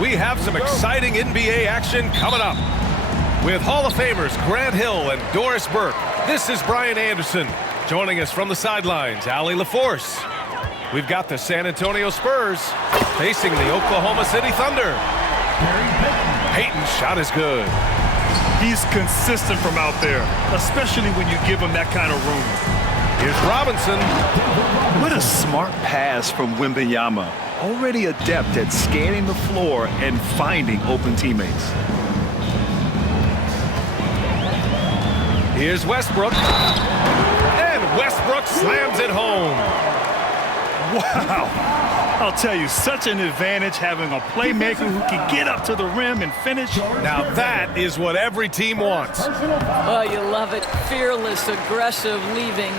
We have some exciting NBA action coming up. With Hall of Famers Grant Hill and Doris Burke, this is Brian Anderson. Joining us from the sidelines, Allie LaForce. We've got the San Antonio Spurs facing the Oklahoma City Thunder. Payton's shot is good. He's consistent from out there, especially when you give him that kind of room. Here's Robinson. What a smart pass from Wembanyama. Already adept at scanning the floor and finding open teammates. Here's Westbrook. And Westbrook slams it home. Wow. I'll tell you, such an advantage having a playmaker who can get up to the rim and finish. Now that is what every team wants. Oh, you love it. Fearless, aggressive, leaving.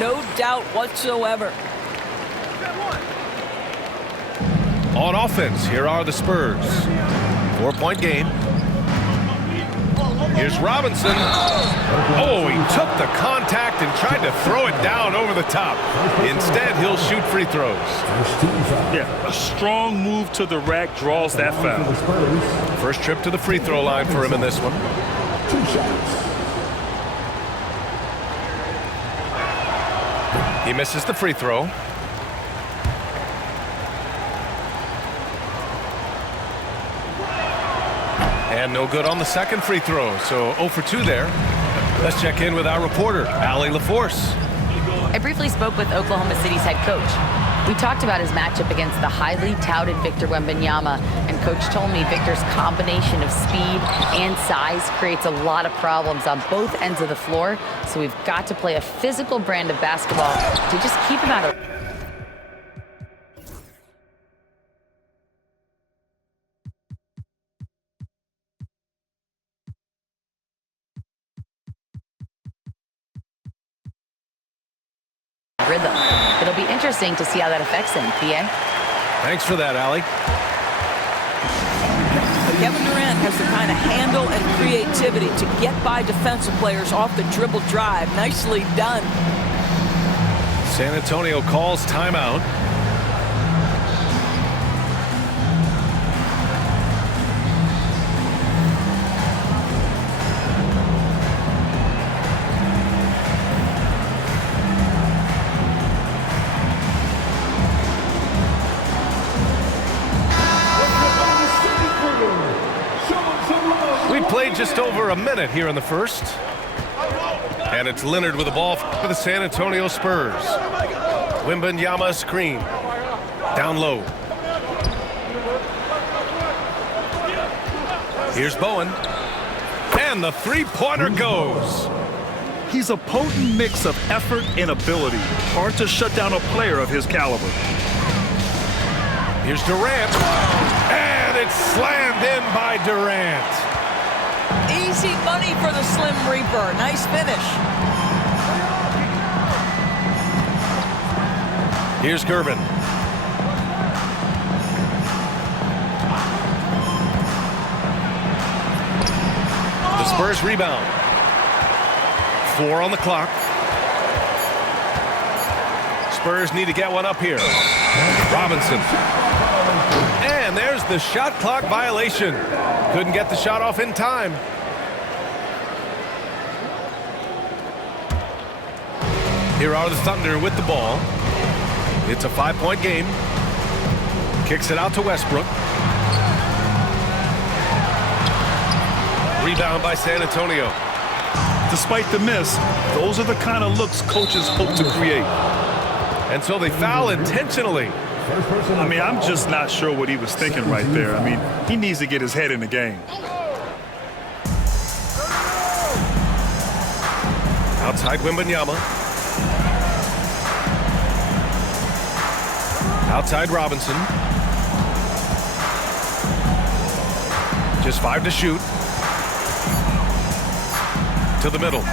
No doubt whatsoever. On offense, here are the Spurs. 4-point game. Here's Robinson. Oh, he took the contact and tried to throw it down over the top. Instead, he'll shoot free throws. Yeah, a strong move to the rack draws that foul. First trip to the free throw line for him in this one. 2 shots. He misses the free throw. And no good on the second free throw, so 0 for 2 there. Let's check in with our reporter, Allie LaForce. I briefly spoke with Oklahoma City's head coach. We talked about his matchup against the highly touted Victor Wembanyama, and Coach told me Victor's combination of speed and size creates a lot of problems on both ends of the floor, so we've got to play a physical brand of basketball to just keep him out of rhythm. It'll be interesting to see how that affects him. BA? Thanks for that, Allie. Kevin Durant has the kind of handle and creativity to get by defensive players off the dribble drive. Nicely done. San Antonio calls timeout. We played just over a minute here in the first. And it's Leonard with the ball for the San Antonio Spurs. Wembanyama screen. Down low. Here's Bowen. And the three-pointer goes. He's a potent mix of effort and ability. Hard to shut down a player of his caliber. Here's Durant. And it's slammed in by Durant. Easy money for the Slim Reaper. Nice finish. Here's Gervin. The Spurs rebound. 4 on the clock. Spurs need to get one up here. Robinson. And there's the shot clock violation. Couldn't get the shot off in time. Here are the Thunder with the ball. It's a 5-point game. Kicks it out to Westbrook. Rebound by San Antonio. Despite the miss, those are the kind of looks coaches hope to create. And so they foul intentionally. I mean, I'm just not sure what he was thinking right there. I mean, he needs to get his head in the game. Outside Wembanyama. Outside Robinson. Just 5 to shoot. To the middle.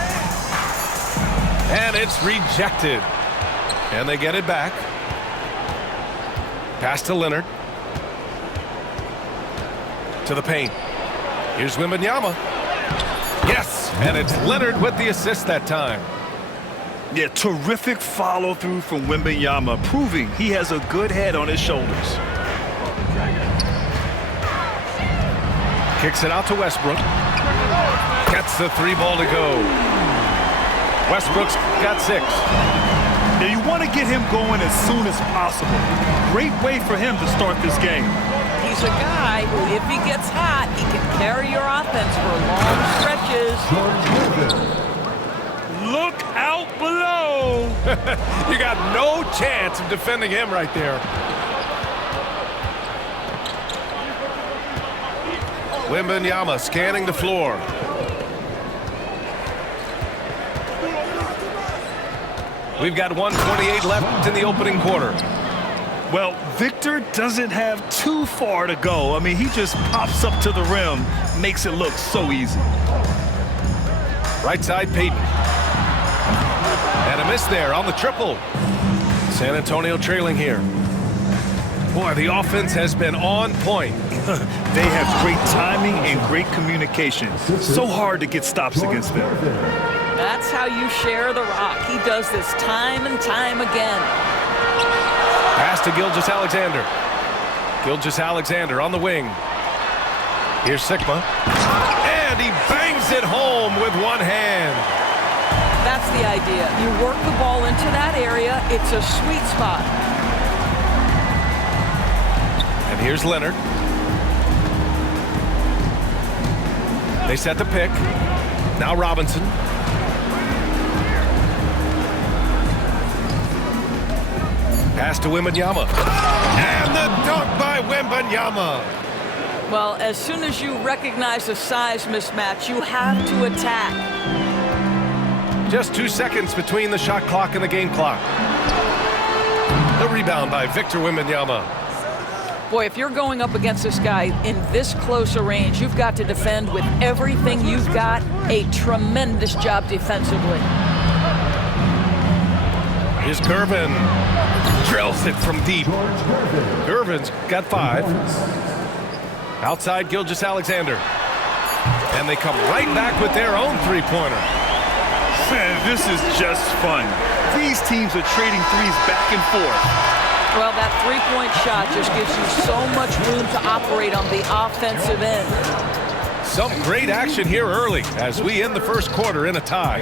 And it's rejected. And they get it back. Pass to Leonard. To the paint. Here's Wembanyama. Yes, and it's Leonard with the assist that time. Yeah, terrific follow-through from Wembanyama, proving he has a good head on his shoulders. Kicks it out to Westbrook. Gets the 3-ball to go. Westbrook's got 6. Now you want to get him going as soon as possible. Great way for him to start this game. He's a guy who, if he gets hot, he can carry your offense for long stretches. Look out below. You got no chance of defending him right there. Wembanyama scanning the floor. We've got 1:28 left in the opening quarter. Well, Victor doesn't have too far to go. I mean, he just pops up to the rim, makes it look so easy. Right side, Payton. And a miss there on the triple. San Antonio trailing here. Boy, the offense has been on point. They have great timing and great communication. So hard to get stops against them. That's how you share the rock. He does this time and time again. Pass to Gilgeous-Alexander. Gilgeous-Alexander on the wing. Here's Sigma. And he bangs it home with one hand. That's the idea. You work the ball into that area. It's a sweet spot. And here's Leonard. They set the pick. Now Robinson. Pass to Wembanyama. And the dunk by Wembanyama. Well, as soon as you recognize a size mismatch, you have to attack. Just 2 seconds between the shot clock and the game clock. The rebound by Victor Wembanyama. Boy, if you're going up against this guy in this close a range, you've got to defend with everything you've got. A tremendous job defensively. Here's Gervin. Drills it from deep. Gervin's got 5. Outside Gilgeous-Alexander. And they come right back with their own three-pointer. Man, this is just fun. These teams are trading threes back and forth. Well, that three-point shot just gives you so much room to operate on the offensive end. Some great action here early as we end the first quarter in a tie.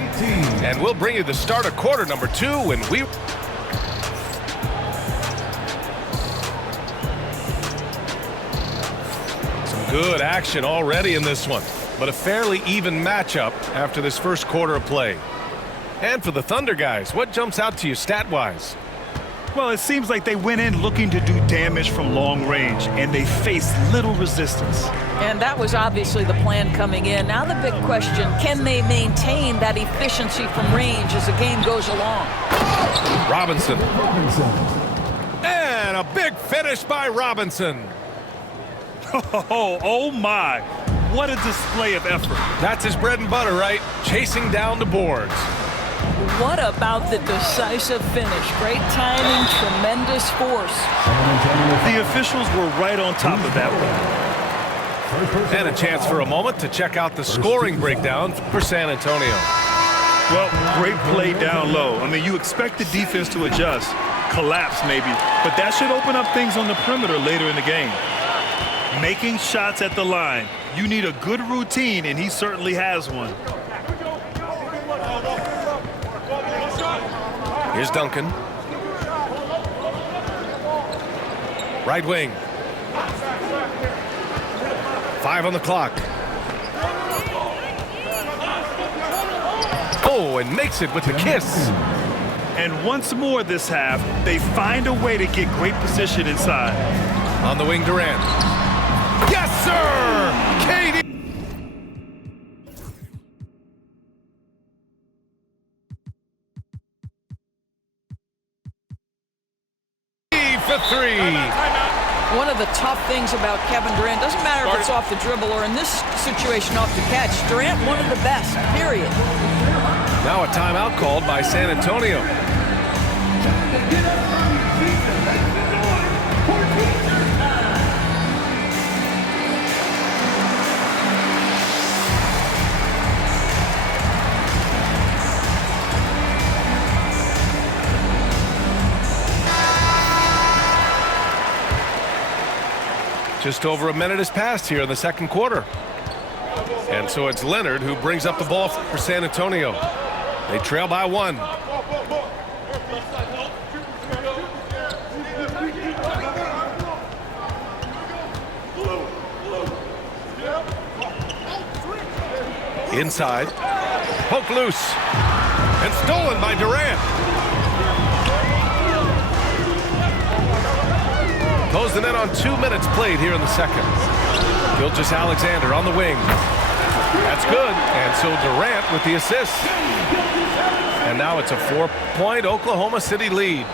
And we'll bring you the start of quarter number 2 when we... Some good action already in this one, but a fairly even matchup after this first quarter of play. And for the Thunder guys, what jumps out to you stat-wise? Well, it seems like they went in looking to do damage from long range, and they faced little resistance. And that was obviously the plan coming in. Now the big question, can they maintain that efficiency from range as the game goes along? Robinson. And a big finish by Robinson. Oh my. What a display of effort. That's his bread and butter, right? Chasing down the boards. What about the decisive finish? Great timing, tremendous force. The officials were right on top of that one. And a chance for a moment to check out the scoring breakdown for San Antonio. Well, great play down low. I mean, you expect the defense to adjust, collapse maybe, but that should open up things on the perimeter later in the game. Making shots at the line. You need a good routine, and he certainly has one. Here's Duncan. Right wing. 5 on the clock. Oh, and makes it with the kiss. And once more this half, they find a way to get great position inside. On the wing, Durant. Yes, sir! KD! For 3. One of the tough things about Kevin Durant, doesn't matter if it's off the dribble or in this situation off the catch, Durant one of the best, period. Now a timeout called by San Antonio. Just over a minute has passed here in the second quarter. And so it's Leonard who brings up the ball for San Antonio. They trail by 1. Inside. Poke loose. And stolen by Durant. Closing in on 2 minutes played here in the second. Gilgeous-Alexander on the wing. That's good. And so Durant with the assist. And now it's a 4-point Oklahoma City lead.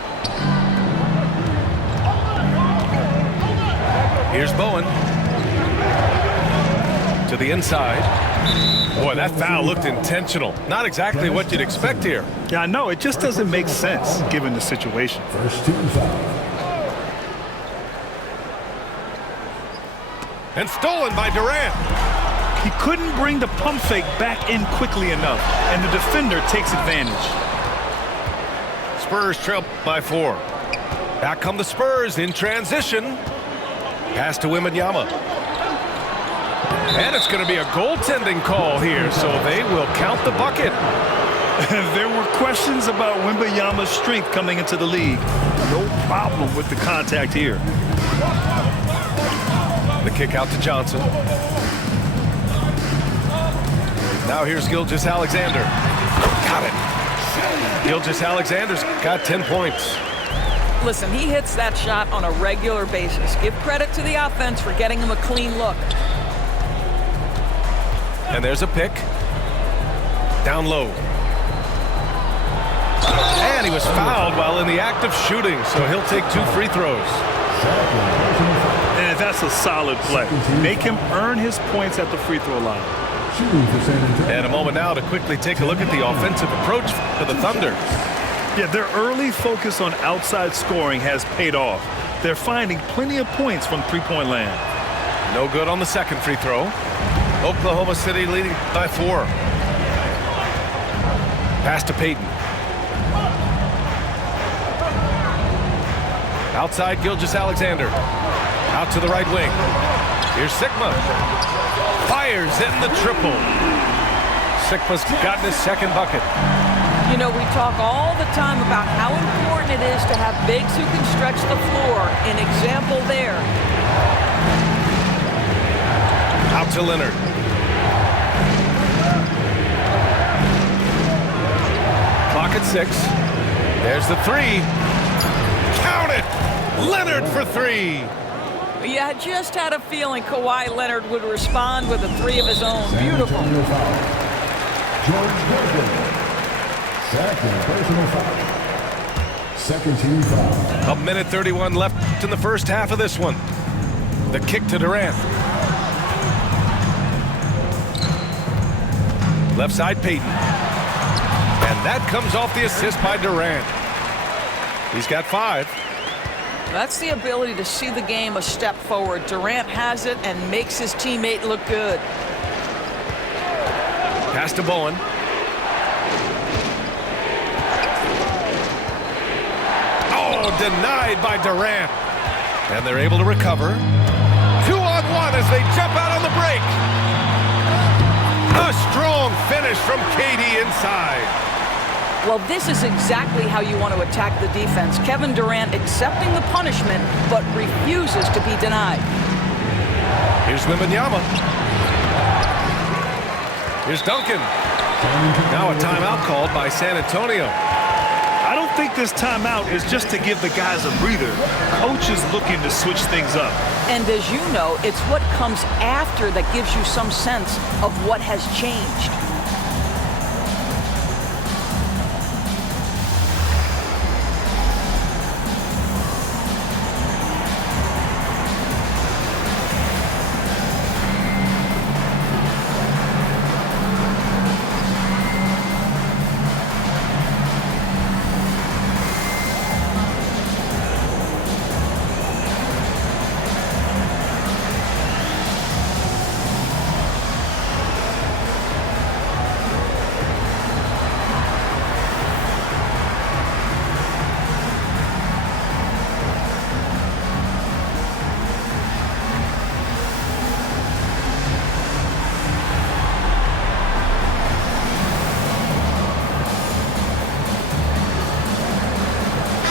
Here's Bowen. To the inside. Boy, that foul looked intentional. Not exactly what you'd expect here. Yeah, I know. It just doesn't make sense given the situation. First team foul. And stolen by Durant. He couldn't bring the pump fake back in quickly enough, and the defender takes advantage. Spurs trail by 4. Back come the Spurs in transition. Pass to Wembanyama. And it's going to be a goaltending call here, so they will count the bucket. There were questions about Wembanyama's strength coming into the league. No problem with the contact here. The kick out to Johnson. Now here's Gilgeous-Alexander. Got it. Gilgeous-Alexander's got 10 points. Listen, he hits that shot on a regular basis. Give credit to the offense for getting him a clean look. And there's a pick. Down low. And he was fouled while in the act of shooting, so he'll take 2 free throws. And that's a solid play. Make him earn his points at the free throw line. And a moment now to quickly take a look at the offensive approach for the Thunder. Yeah, their early focus on outside scoring has paid off. They're finding plenty of points from three-point land. No good on the second free throw. Oklahoma City leading by 4. Pass to Payton. Outside Gilgeous-Alexander. Out to the right wing. Here's Sigma. Fires in the triple. Sigma's gotten his second bucket. You know, we talk all the time about how important it is to have bigs who can stretch the floor. An example there. Out to Leonard. Clock at 6. There's the 3. Count it! Leonard for 3. Yeah, I just had a feeling Kawhi Leonard would respond with a 3 of his own. Beautiful. George Gervin. Second personal foul. Second team foul. 1:31 left in the first half of this one. The kick to Durant. Left side Payton. And that comes off the assist by Durant. He's got 5. That's the ability to see the game a step forward. Durant has it and makes his teammate look good. Pass to Bowen. Oh, denied by Durant. And they're able to recover. 2-on-1 as they jump out on the break. A strong finish from KD inside. Well, this is exactly how you want to attack the defense. Kevin Durant accepting the punishment, but refuses to be denied. Here's Wembanyama. Here's Duncan. Now a timeout called by San Antonio. I don't think this timeout is just to give the guys a breather. Coach is looking to switch things up. And as you know, it's what comes after that gives you some sense of what has changed.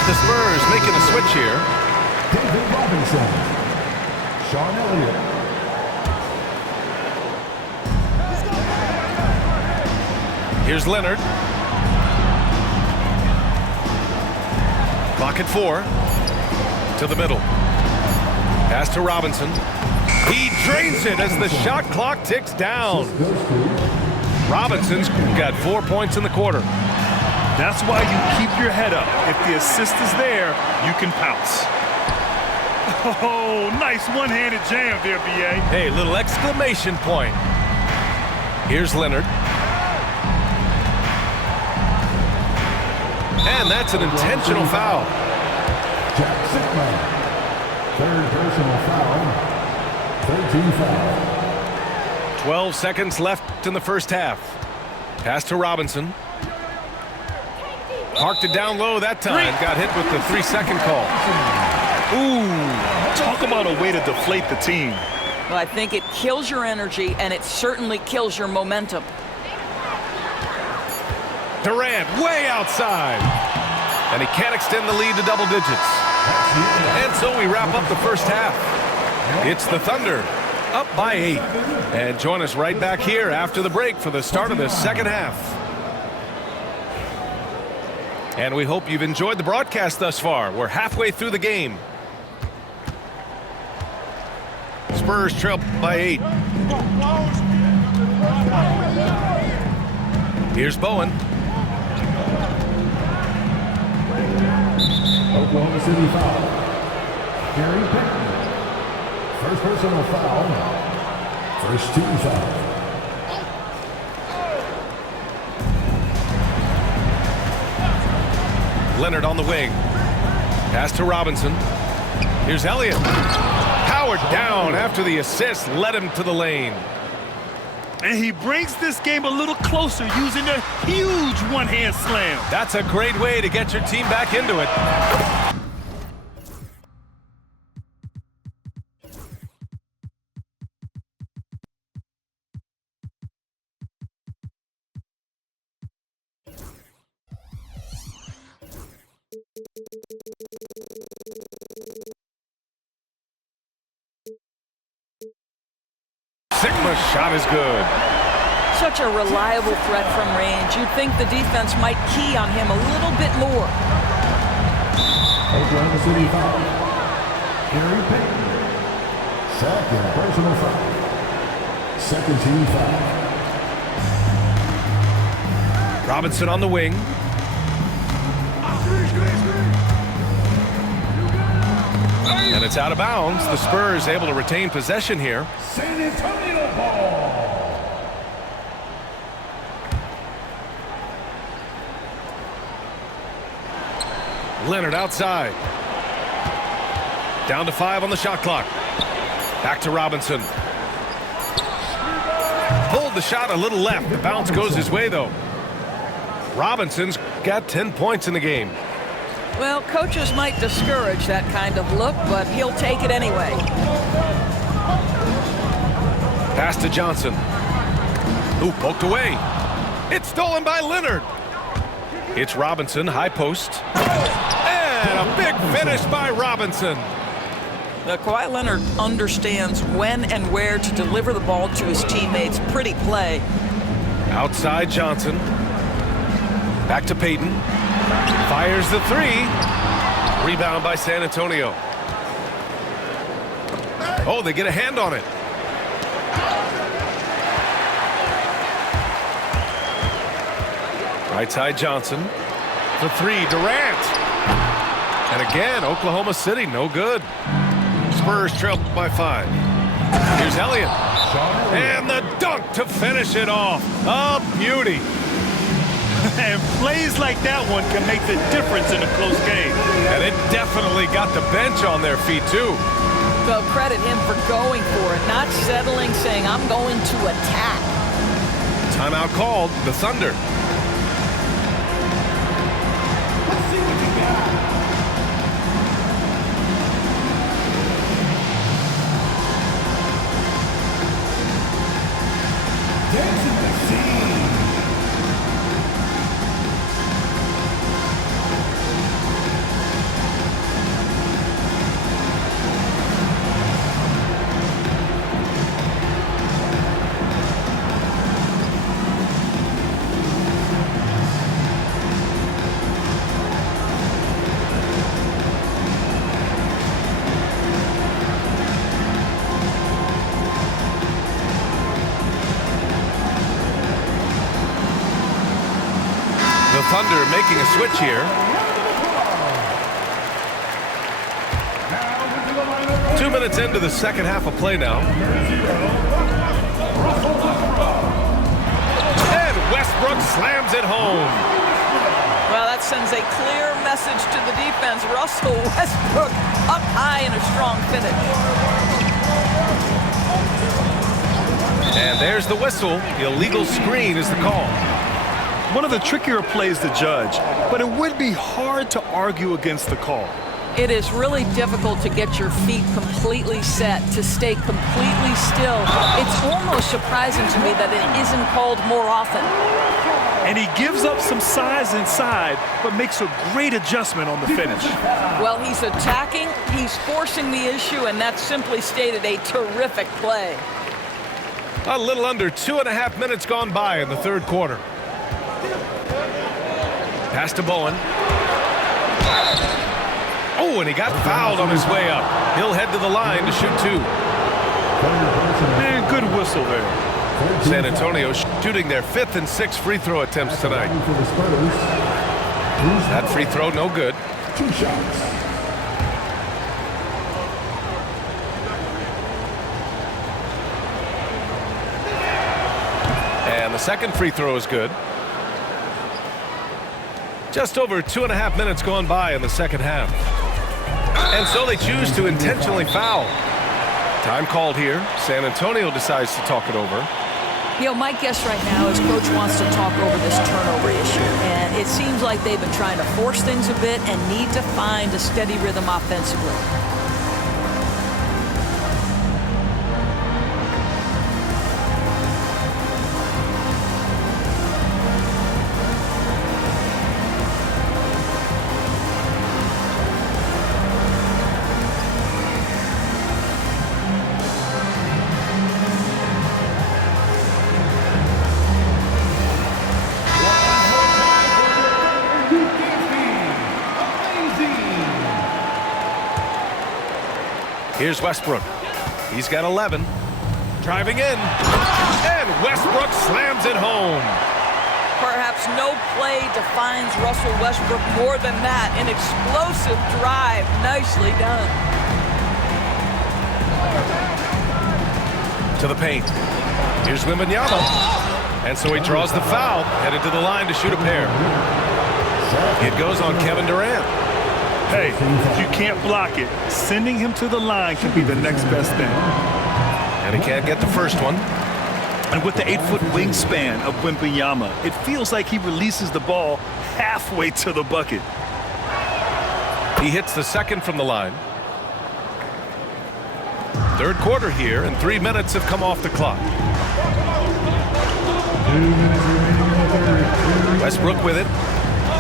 The Spurs making a switch here. David Robinson. Sean Elliott. Here's Leonard. Clock at 4. To the middle. Pass to Robinson. He drains it as the shot clock ticks down. Robinson's got 4 points in the quarter. That's why you keep your head up. If the assist is there, you can pounce. Oh, nice one-handed jam there, B.A. Hey, little exclamation point. Here's Leonard. And that's an intentional foul. Jack Sigma. Third personal foul. 13 foul. 12 seconds left in the first half. Pass to Robinson. Parked it down low that time. Got hit with the 3-second call. Ooh, talk about a way to deflate the team. Well, I think it kills your energy, and it certainly kills your momentum. Durant way outside. And he can't extend the lead to double digits. And so we wrap up the first half. It's the Thunder up by 8. And join us right back here after the break for the start of the second half. And we hope you've enjoyed the broadcast thus far. We're halfway through the game. Spurs trail by 8. Here's Bowen. Oklahoma City foul. Gary Payton. First personal foul. First team foul. Leonard on the wing. Pass to Robinson. Here's Elliott. Powered down after the assist led him to the lane. And he brings this game a little closer using a huge one-hand slam. That's a great way to get your team back into it. Sigma's shot is good. Such a reliable threat from range. You'd think the defense might key on him a little bit more. Oklahoma City foul. Gary Payton. Second personal foul. Second team foul. Robinson on the wing. And it's out of bounds. The Spurs able to retain possession here. San Antonio ball. Leonard outside. Down to 5 on the shot clock. Back to Robinson. Pulled the shot a little left. The bounce goes his way, though. Robinson's got 10 points in the game. Well, coaches might discourage that kind of look, but he'll take it anyway. Pass to Johnson. Who poked away. It's stolen by Leonard. It's Robinson, high post. And a big finish by Robinson. Now, Kawhi Leonard understands when and where to deliver the ball to his teammates. Pretty play. Outside Johnson. Back to Payton. Fires the 3. Rebound by San Antonio. Oh, they get a hand on it. Right side Johnson. For 3, Durant. And again, Oklahoma City, no good. Spurs trail by 5. Here's Elliott. And the dunk to finish it off. A beauty. And plays like that one can make the difference in a close game. And it definitely got the bench on their feet, too. Well, credit him for going for it, not settling, saying, I'm going to attack. Timeout called, the Thunder. Let's see what you got. Dancing the scene. Thunder making a switch here. 2 minutes into the second half of play now. And Westbrook slams it home. Well, that sends a clear message to the defense. Russell Westbrook up high in a strong finish. And there's the whistle. The illegal screen is the call. One of the trickier plays to judge, but it would be hard to argue against the call. It is really difficult to get your feet completely set, to stay completely still. It's almost surprising to me that it isn't called more often. And he gives up some size inside, but makes a great adjustment on the finish. Well, he's attacking, he's forcing the issue, and that's simply stated a terrific play. A little under 2.5 minutes gone by in the third quarter. Pass to Bowen. Oh, and he got fouled on his way up. He'll head to the line to shoot 2. And good whistle there. San Antonio shooting their 5th and 6th free throw attempts tonight. That free throw no good. 2 shots. And the second free throw is good. Just over 2.5 minutes gone by in the second half. And so they choose to intentionally foul. Time called here. San Antonio decides to talk it over. You know, my guess right now is Coach wants to talk over this turnover issue. And it seems like they've been trying to force things a bit and need to find a steady rhythm offensively. Here's Westbrook. He's got 11. Driving in. And Westbrook slams it home. Perhaps no play defines Russell Westbrook more than that. An explosive drive. Nicely done. To the paint. Here's Wembanyama. And so he draws the foul. Headed to the line to shoot a pair. It goes on Kevin Durant. Hey, if you can't block it, sending him to the line can be the next best thing. And he can't get the first one. And with the 8-foot wingspan of Wembanyama, it feels like he releases the ball halfway to the bucket. He hits the second from the line. Third quarter here, and 3 minutes have come off the clock. Westbrook with it.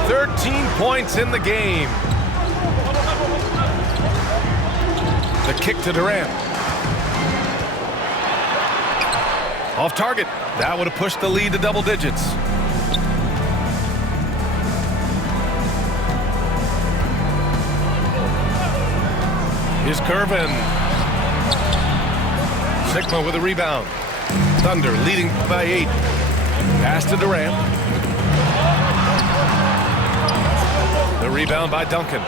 13 points in the game. The kick to Durant. Off target. That would have pushed the lead to double digits. Here's Curvin. Sigma with a rebound. Thunder leading by 8. Pass to Durant. The rebound by Duncan.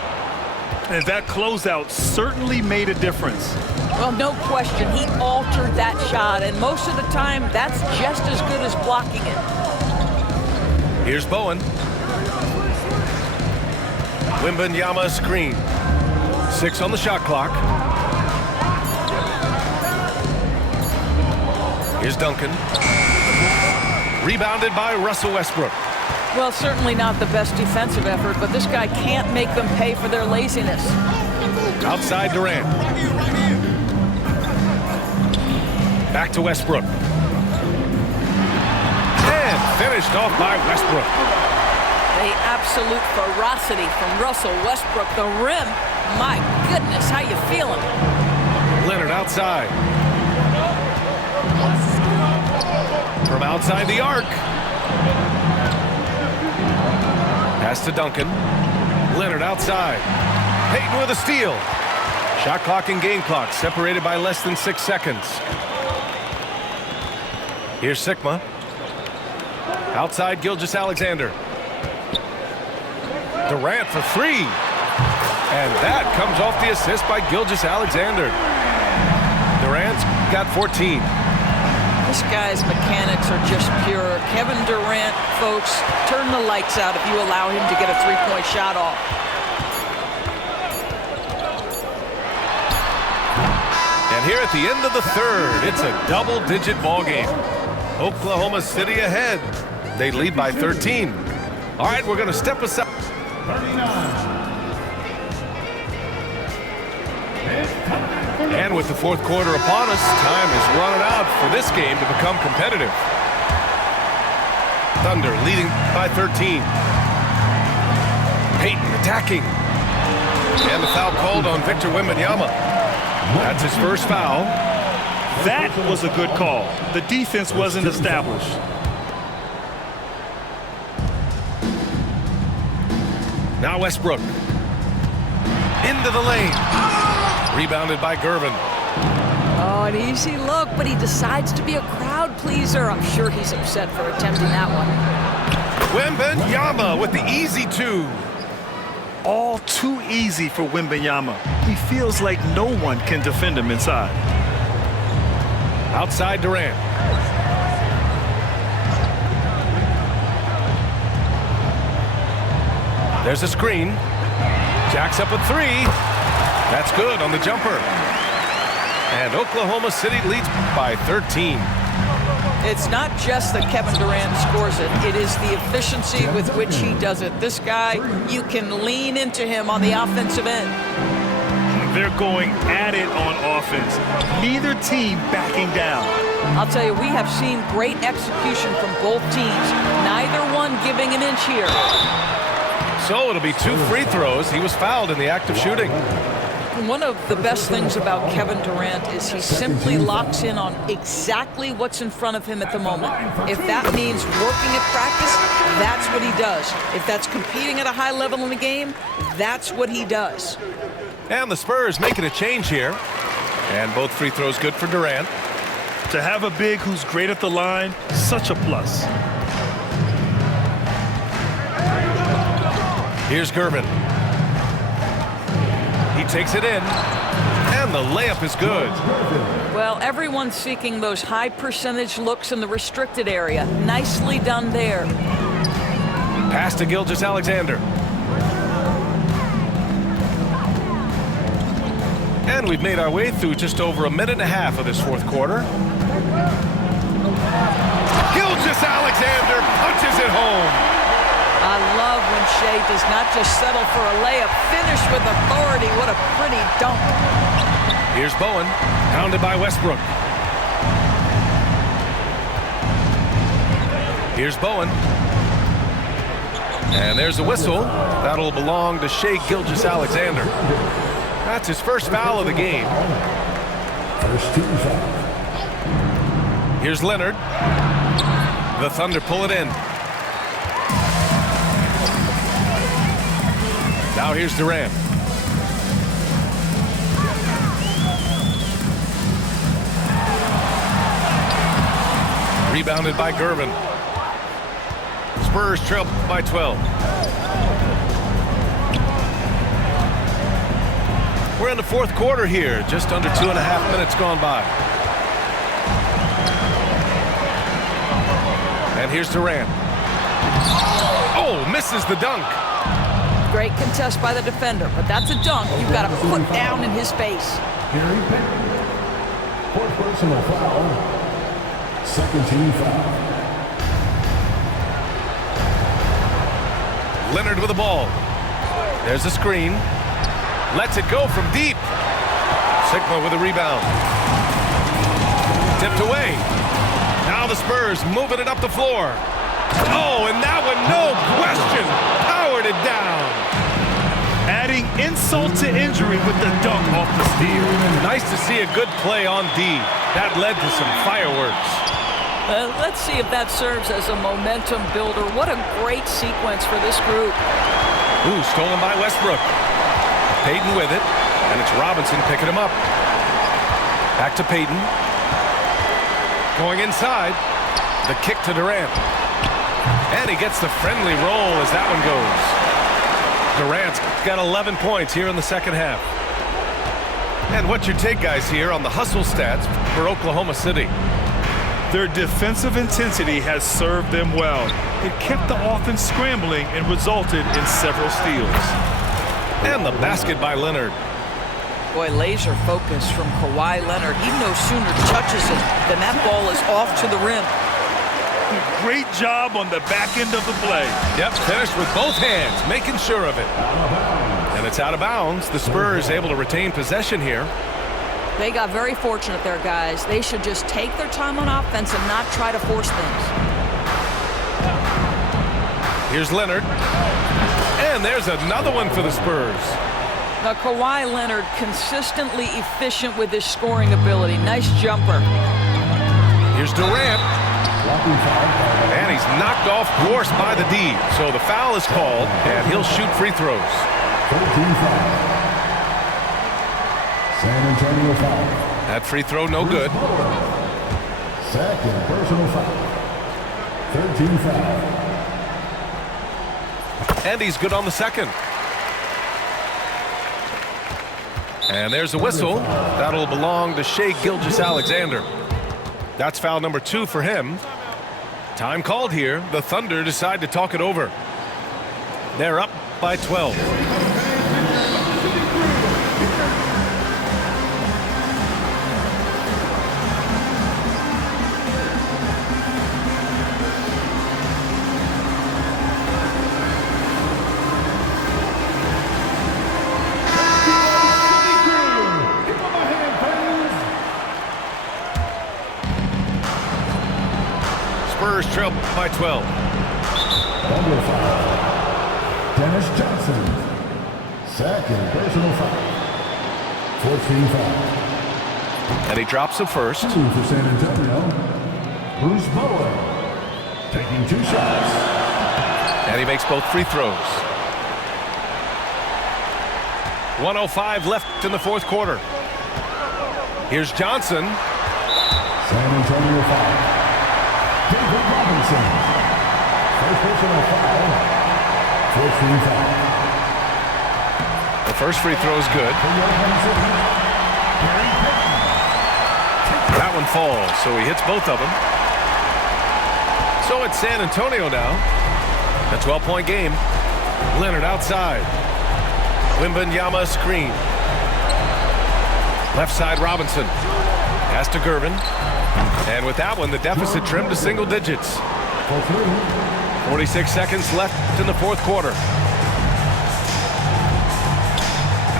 And that closeout certainly made a difference. Well, no question. He altered that shot, and most of the time, that's just as good as blocking it. Here's Bowen. Wembanyama screen. 6 on the shot clock. Here's Duncan. Rebounded by Russell Westbrook. Well, certainly not the best defensive effort, but this guy can't make them pay for their laziness. Outside Durant. Back to Westbrook. And finished off by Westbrook. The absolute ferocity from Russell Westbrook. The rim, my goodness, how you feeling? Leonard outside. From outside the arc. Pass to Duncan. Leonard outside. Payton with a steal. Shot clock and game clock separated by less than 6 seconds. Here's Sigma. Outside Gilgeous-Alexander. Durant for three. And that comes off the assist by Gilgeous-Alexander. Durant's got 14. This guy's mechanics are just pure. Kevin Durant, folks, turn the lights out if you allow him to get a three-point shot off. And here at the end of the third, it's a double-digit ball game. Oklahoma City ahead. They lead by 13. All right, we're going to step aside. 39. And with the fourth quarter upon us, time is running out for this game to become competitive. Thunder leading by 13. Payton attacking. And the foul called on Victor Wembanyama. That's his first foul. That was a good call. The defense wasn't established. Now Westbrook. Into the lane. Rebounded by Gervin. Oh, an easy look, but he decides to be a crowd pleaser. I'm sure he's upset for attempting that one. Wembanyama with the easy two. All too easy for Wembanyama. He feels like no one can defend him inside. Outside Durant. There's a screen. Jacks up a three. That's good on the jumper. And Oklahoma City leads by 13. It's not just that Kevin Durant scores it. It is the efficiency with which he does it. This guy, you can lean into him on the offensive end. They're going at it on offense. Neither team backing down. I'll tell you, we have seen great execution from both teams. Neither one giving an inch here. So it'll be 2 free throws. He was fouled in the act of shooting. One of the best things about Kevin Durant is he simply locks in on exactly what's in front of him at the moment. If that means working at practice, that's what he does. If that's competing at a high level in the game, that's what he does. And the Spurs making a change here. And both free throws good for Durant. To have a big who's great at the line, such a plus. Here's Gervin. He takes it in, and the layup is good. Well, everyone's seeking those high percentage looks in the restricted area. Nicely done there. Pass to Gilgeous-Alexander. And we've made our way through just over a minute and a half of this fourth quarter. Gilgeous-Alexander punches it home. I love when Shea does not just settle for a layup, finish with authority. What a pretty dunk. Here's Bowen, pounded by Westbrook. Here's Bowen. And there's a whistle. That'll belong to Shea Gilgeous-Alexander. That's his first foul of the game. First team foul. Here's Leonard. The Thunder pull it in. Now here's Durant. Rebounded by Gervin. Spurs trail by 12. We're in the fourth quarter here. Just under 2.5 minutes gone by. And here's Durant. Oh, misses the dunk. Great contest by the defender, but that's a dunk you've got to put down in his face. Gary Payton. Fourth personal foul. Second team foul. Leonard with the ball. There's a screen. Lets it go from deep. Sigma with a rebound. Tipped away. Now the Spurs moving it up the floor. Oh, and that one, no question, powered it down. Adding insult to injury with the dunk off the steal. Nice to see a good play on D. That led to some fireworks. Let's see if that serves as a momentum builder. What a great sequence for this group. Ooh, stolen by Westbrook. Payton with it, and it's Robinson picking him up. Back to Payton. Going inside. The kick to Durant. And he gets the friendly roll as that one goes. Durant's got 11 points here in the second half. And what's your take, guys, here on the hustle stats for Oklahoma City? Their defensive intensity has served them well. It kept the offense scrambling and resulted in several steals. And the basket by Leonard. Boy, laser focus from Kawhi Leonard. He no sooner touches it than that ball is off to the rim. Great job on the back end of the play. Yep, finished with both hands, making sure of it. And it's out of bounds. The Spurs able to retain possession here. They got very fortunate there, guys. They should just take their time on offense and not try to force things. Here's Leonard. And there's another one for the Spurs. Now, Kawhi Leonard consistently efficient with his scoring ability. Nice jumper. Here's Durant. And he's knocked off course by the D. So the foul is called, and he'll shoot free throws. 13-5. San Antonio foul. That free throw no good. Second personal foul. 13-5. And he's good on the second. And there's a whistle. That'll belong to Shai Gilgeous-Alexander. That's foul number 2 for him. Time called here. The Thunder decide to talk it over. They're up by 12. Spurs trail by 12. Number 5. Dennis Johnson. Second personal foul. 14-5. And he drops the first. 2 for San Antonio. Bruce Bowen. Taking 2 shots. And he makes both free throws. 1:05 left in the fourth quarter. Here's Johnson. San Antonio foul. David Robinson. First personal foul. 14-5. The first free throw is good. That one falls, so he hits both of them. So it's San Antonio now. A 12-point game. Leonard outside. Wembanyama screen. Left side Robinson. Pass to Gervin. And with that one, the deficit trimmed to single digits. 46 seconds left in the fourth quarter.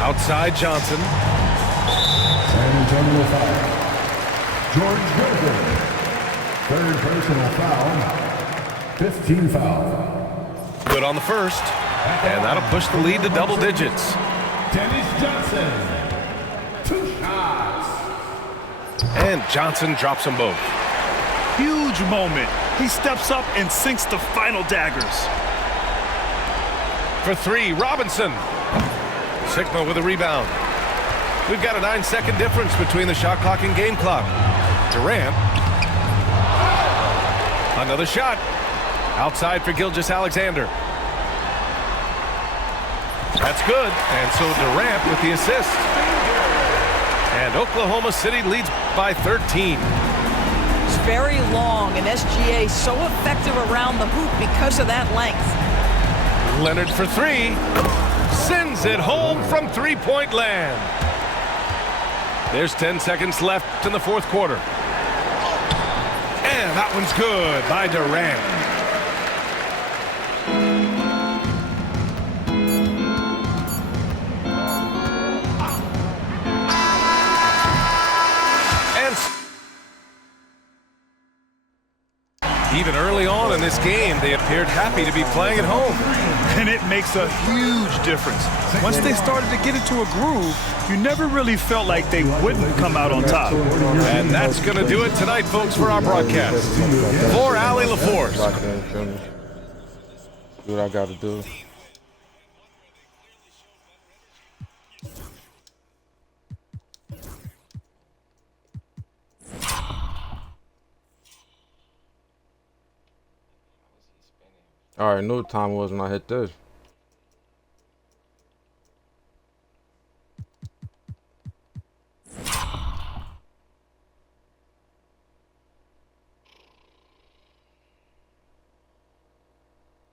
Outside Johnson. San Antonio foul. George Gervin. Third personal foul. 15 foul. Good on the first. And that'll push the lead to double digits. Dennis Johnson. 2 shots. And Johnson drops them both. Huge moment. He steps up and sinks the final daggers. For 3, Robinson. Sigma with a rebound. We've got a 9-second difference between the shot clock and game clock. Durant. Another shot. Outside for Gilgeous-Alexander. That's good. And so Durant with the assist. And Oklahoma City leads by 13. It's very long, and SGA so effective around the hoop because of that length. Leonard for 3. Sends it home from three-point land. There's 10 seconds left in the fourth quarter. And that one's good by Durant. Even early on in this game, they appeared happy to be playing at home. And it makes a huge difference. Once they started to get into a groove, you never really felt like they wouldn't come out on top. And that's going to do it tonight, folks, for our broadcast. For Allie LaForce. Do what I got to do. I already knew what time it was when I hit this.